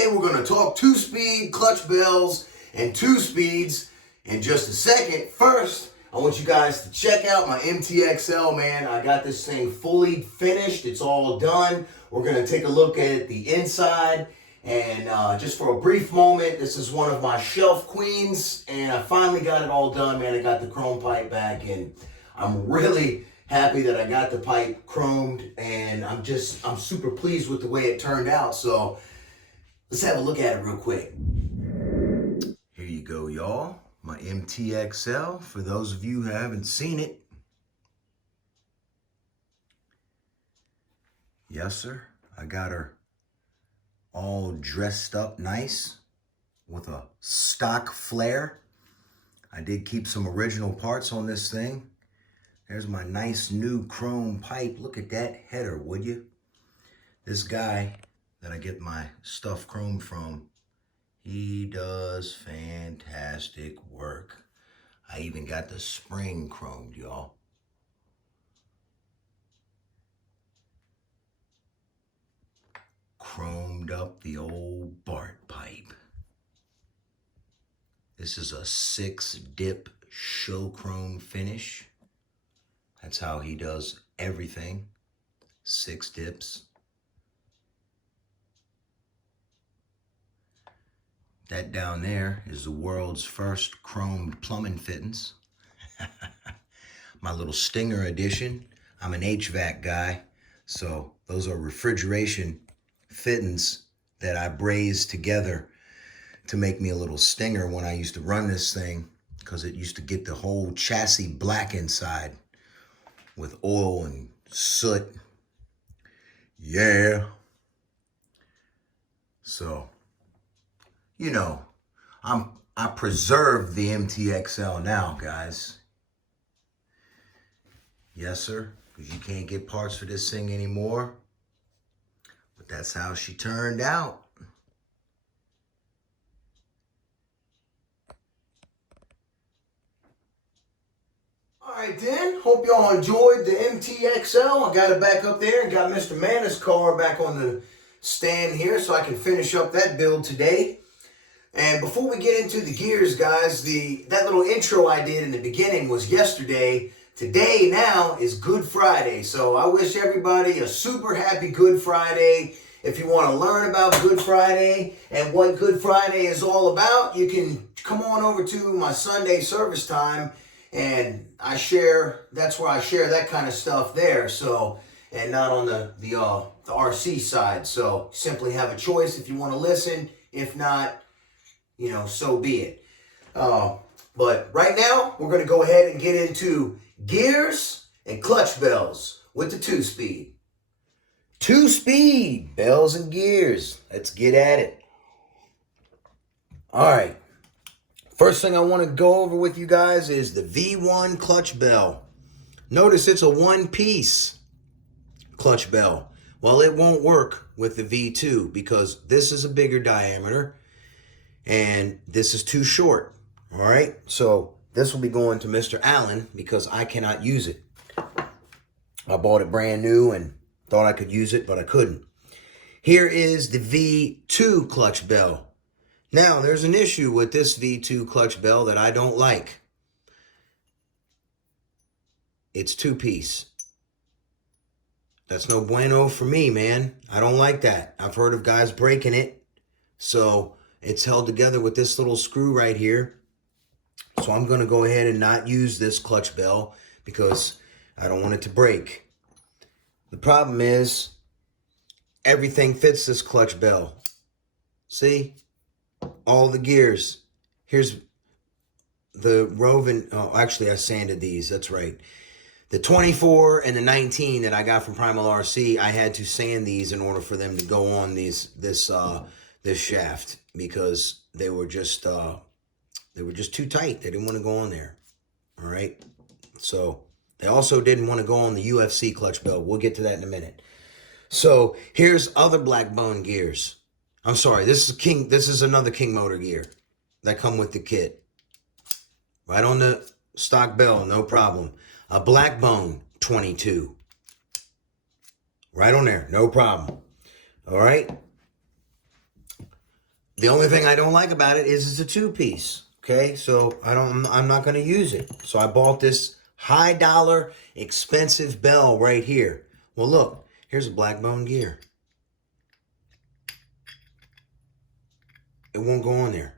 Today we're going to talk 2-speed clutch bells and 2-speeds in just a second. First, I want you guys to check out my MTXL, man. I got this thing fully finished. It's all done. We're going to take a look at the inside. And just for a brief moment, this is one of my shelf queens. And I finally got it all done, man. I got the chrome pipe back. And I'm really happy that I got the pipe chromed. And I'm super pleased with the way it turned out. So let's have a look at it real quick. Here you go, y'all. My MTXL, for those of you who haven't seen it. Yes, sir. I got her all dressed up nice with a stock flare. I did keep some original parts on this thing. There's my nice new chrome pipe. Look at that header, would you? This guy that I get my stuff chromed from, he does fantastic work. I even got the spring chromed, y'all. Chromed up the old Bart pipe. This is a 6-dip show chrome finish. That's how he does everything. 6 dips. That down there is the world's first chromed plumbing fittings. My little Stinger edition. I'm an HVAC guy, so those are refrigeration fittings that I brazed together to make me a little stinger when I used to run this thing, because it used to get the whole chassis black inside with oil and soot. Yeah. So, you know, I preserved the MTXL now, guys. Yes, sir, because you can't get parts for this thing anymore. But that's how she turned out. All right, then. Hope y'all enjoyed the MTXL. I got it back up there and got Mr. Mana's car back on the stand here so I can finish up that build today. And before we get into the gears, guys, that little intro I did in the beginning was yesterday. Today, now, is Good Friday. So I wish everybody a super happy Good Friday. If you want to learn about Good Friday and what Good Friday is all about, you can come on over to my Sunday service time. And that's where I share that kind of stuff there. So, and not on the RC side. So simply have a choice if you want to listen. If not, you know, so be it. But right now, we're going to go ahead and get into gears and clutch bells with the 2-speed. 2-speed bells and gears. Let's get at it. All right. First thing I want to go over with you guys is the V1 clutch bell. Notice it's a one-piece clutch bell. Well, it won't work with the V2 because this is a bigger diameter and this is too short. All right, so this will be going to Mr. Allen because I cannot use it. I bought it brand new and thought I could use it, but I couldn't. Here is the V2 clutch bell. Now, there's an issue with this V2 clutch bell that I don't like. It's 2-piece. That's no bueno for me, man. I don't like that. I've heard of guys breaking it. So it's held together with this little screw right here. So I'm going to go ahead and not use this clutch bell because I don't want it to break. The problem is everything fits this clutch bell. See? All the gears. Here's the Rovin. Oh, actually, I sanded these. That's right. The 24 and the 19 that I got from Primal RC, I had to sand these in order for them to go on this shaft because they were just too tight. They didn't want to go on there. All right. So they also didn't want to go on the UFC clutch bell. We'll get to that in a minute. So here's other black bone gears. I'm sorry, this is another King motor gear that come with the kit. Right on the stock bell, no problem. A black bone 22. Right on there, no problem. All right. The only thing I don't like about it is it's a two-piece. Okay, so I'm not going to use it. So I bought this high dollar, expensive bell right here. Well, look, here's a black bone gear. It won't go on there.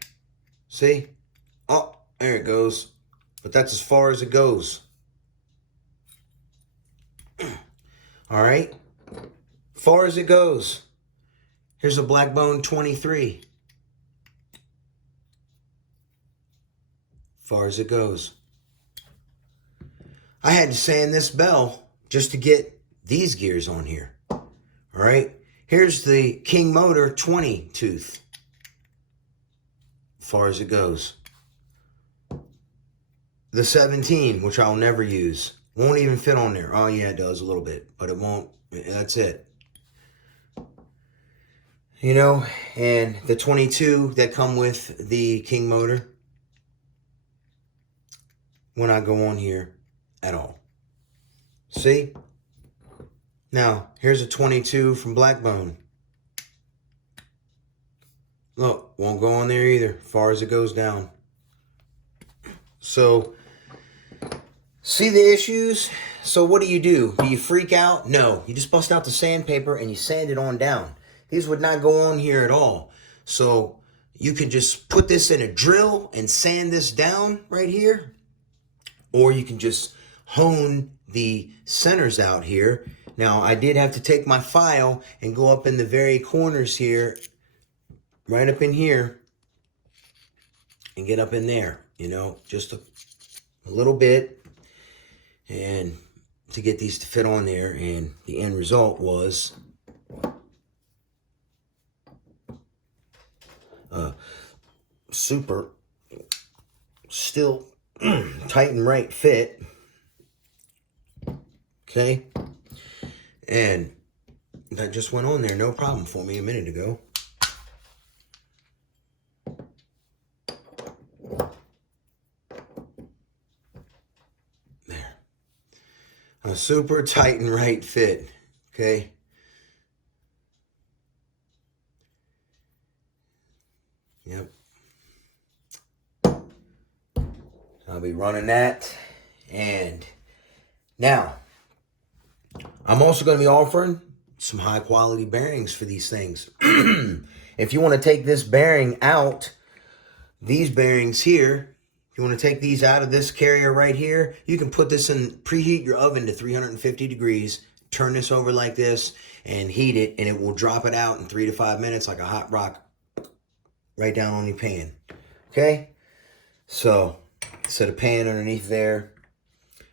See? Oh, there it goes. But that's as far as it goes. All right? Far as it goes. Here's a black bone 23. Far as it goes. I had to sand this bell just to get these gears on here. All right? Here's the King Motor 20 tooth. Far as it goes. The 17, which I'll never use. Won't even fit on there. Oh, yeah, it does a little bit, but it won't. That's it. You know, and the 22 that come with the King Motor will not go on here at all. See? Now, here's a 22 from Blackbone. Look, won't go on there either, as far as it goes down. So, see the issues? So what do? Do you freak out? No. You just bust out the sandpaper and you sand it on down. These would not go on here at all. So you can just put this in a drill and sand this down right here. Or you can just hone the centers out here. Now, I did have to take my file and go up in the very corners here, right up in here, and get up in there, you know, just a little bit, and to get these to fit on there. And the end result was super, still tight and right fit. Okay, and that just went on there, no problem for me a minute ago. There, a super tight and right fit. Okay. Yep. I'll be running that. And now, I'm also going to be offering some high quality bearings for these things. If you want to take this bearing out, these bearings here, if you want to take these out of this carrier right here, you can put this in, preheat your oven to 350 degrees, turn this over like this, and heat it, and it will drop it out in 3 to 5 minutes like a hot rock right down on your pan. Okay? So, set a pan underneath there.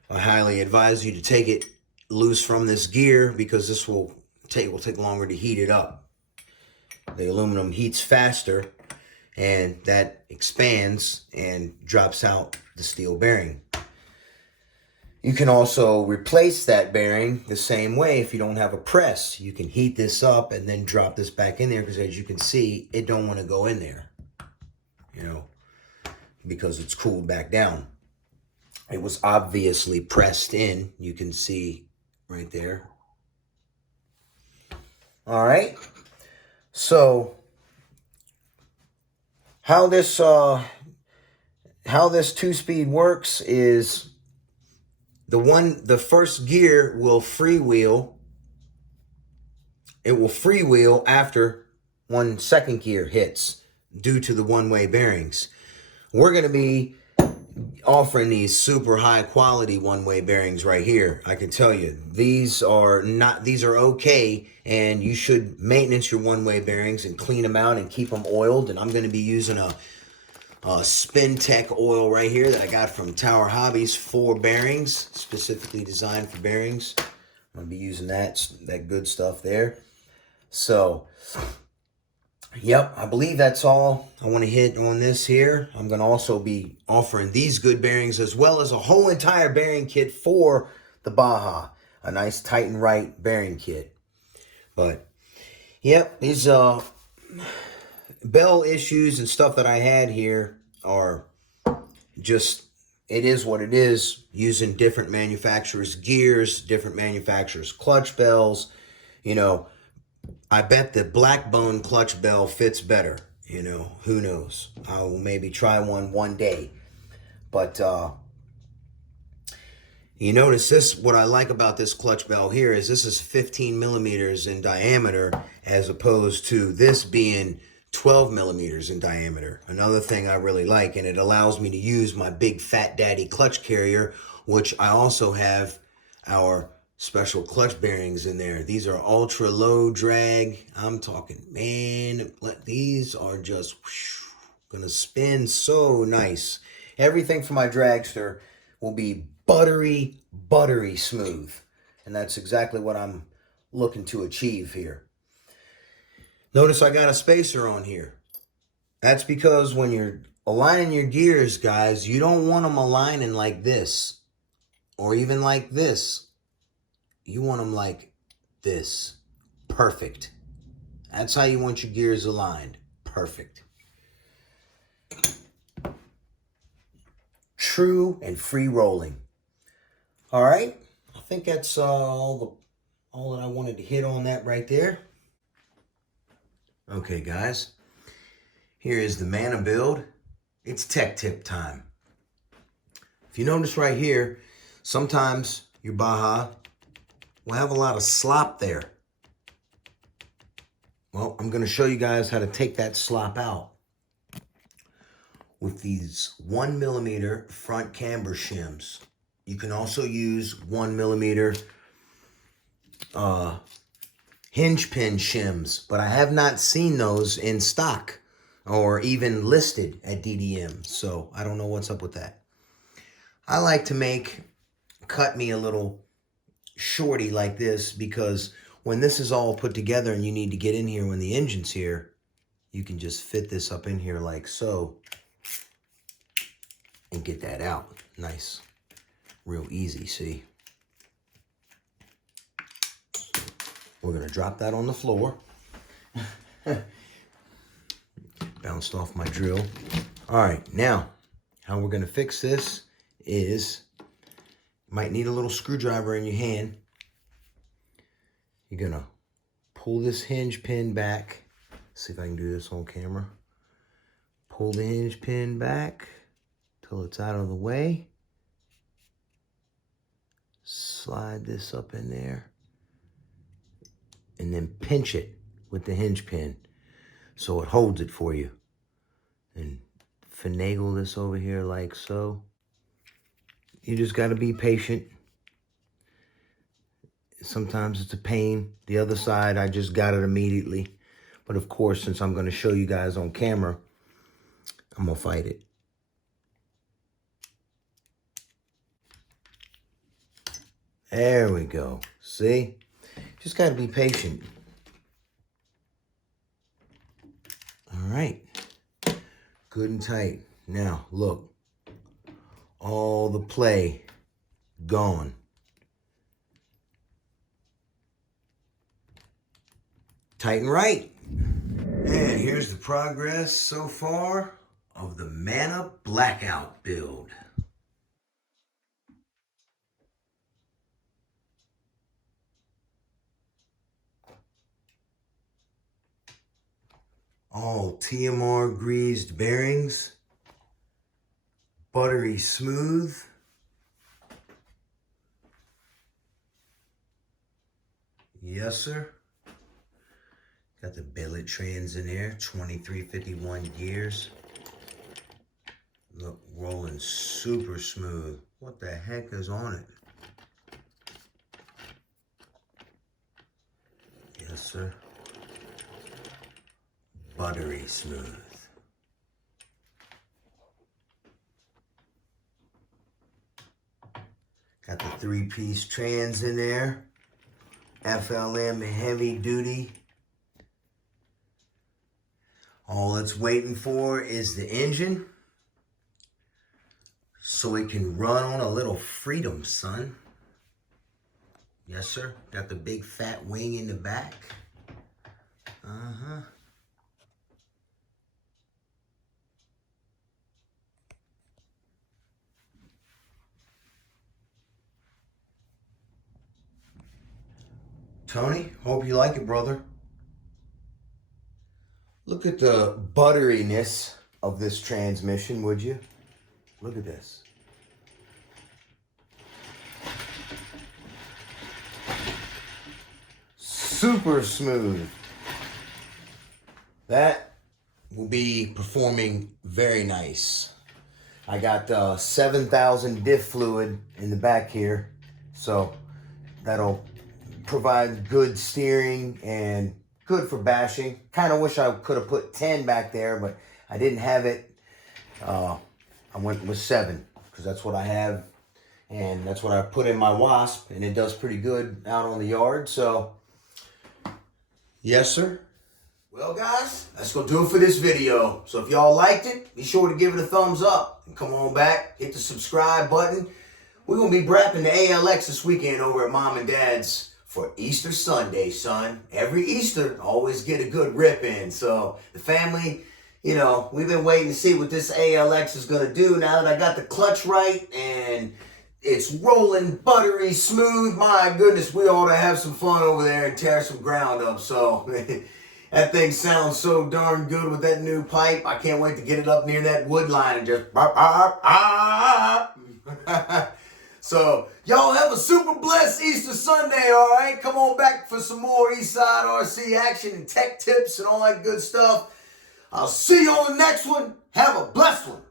I highly advise you to take it loose from this gear because this will take longer to heat it up. The aluminum heats faster, and that expands and drops out the steel bearing. You can also replace that bearing the same way if you don't have a press. You can heat this up and then drop this back in there because, as you can see, it don't want to go in there, you know, because it's cooled back down. It was obviously pressed in. You can see right there. All right. So how this two-speed works is the first gear will freewheel. It will freewheel after one second gear hits due to the one-way bearings. We're going to be offering these super high quality one-way bearings right here. I can tell you, these are okay, and you should maintenance your one-way bearings and clean them out and keep them oiled. And I'm going to be using a Spin Tech oil right here that I got from Tower Hobbies for bearings, specifically designed for bearings. I'm going to be using that good stuff there. So, yep, I believe that's all I want to hit on this here. I'm going to also be offering these good bearings as well as a whole entire bearing kit for the Baja. A nice tight and right bearing kit. But, yep, these bell issues and stuff that I had here are just, it is what it is. Using different manufacturers' gears, different manufacturers' clutch bells, you know. I bet the Blackbone clutch bell fits better. You know, who knows? I will maybe try one day. But you notice this, what I like about this clutch bell here is this is 15 millimeters in diameter as opposed to this being 12 millimeters in diameter. Another thing I really like, and it allows me to use my big Fat Daddy clutch carrier, which I also have our special clutch bearings in there. These are ultra low drag. I'm talking, man, these are just gonna spin so nice. Everything for my dragster will be buttery smooth. And that's exactly what I'm looking to achieve here. Notice I got a spacer on here. That's because when you're aligning your gears, guys, you don't want them aligning like this or even like this. You want them like this. Perfect. That's how you want your gears aligned. Perfect. True and free rolling. All right. I think that's all that I wanted to hit on that right there. Okay, guys. Here is the Mana build. It's tech tip time. If you notice right here, sometimes your Baja will have a lot of slop there. Well, I'm going to show you guys how to take that slop out with these 1 millimeter front camber shims. You can also use 1 millimeter hinge pin shims, but I have not seen those in stock or even listed at DDM, so I don't know what's up with that. I like to cut me a little shorty like this because when this is all put together and you need to get in here when the engine's here, you can just fit this up in here like so and get that out. Nice. Real easy, see? We're going to drop that on the floor. Bounced off my drill. All right, now, how we're going to fix this is, you might need a little screwdriver in your hand. You're going to pull this hinge pin back. See if I can do this on camera. Pull the hinge pin back till it's out of the way. Slide this up in there. And then pinch it with the hinge pin so it holds it for you. And finagle this over here like so. You just got to be patient. Sometimes it's a pain. The other side, I just got it immediately. But of course, since I'm going to show you guys on camera, I'm going to fight it. There we go. See? Just got to be patient. All right. Good and tight. Now, look. All the play gone. Tight and right. And here's the progress so far of the Mana Blackout build. All TMR greased bearings. Buttery smooth. Yes, sir. Got the billet trans in there, 2351 gears. Look, rolling super smooth. What the heck is on it? Yes, sir. Buttery smooth. Got the 3-piece trans in there. FLM heavy duty. All it's waiting for is the engine so it can run on a little freedom, son. Yes, sir. Got the big fat wing in the back. Uh-huh. Tony, hope you like it, brother. Look Look at the butteriness of this transmission, would you? Look at this. Super smooth. That will be performing very nice. I got 7,000 diff fluid in the back here, so that'll provide good steering and good for bashing. Kind of wish I could have put 10 back there, but I didn't have it. I went with 7 because that's what I have, and that's what I put in my Wasp, and it does pretty good out on the yard. So yes, sir. Well, guys, that's going to do it for this video. So if y'all liked it, be sure to give it a thumbs up. And come on back, hit the subscribe button. We're going to be wrapping the ALX this weekend over at Mom and Dad's for Easter Sunday, son. Every Easter, always get a good rip in. So the family, you know, we've been waiting to see what this ALX is going to do now that I got the clutch right and it's rolling buttery smooth. My goodness, we ought to have some fun over there and tear some ground up. So that thing sounds so darn good with that new pipe. I can't wait to get it up near that wood line and just So y'all have a super blessed Easter Sunday, all right? Come on back for some more Eastside RC action and tech tips and all that good stuff. I'll see you on the next one. Have a blessed one.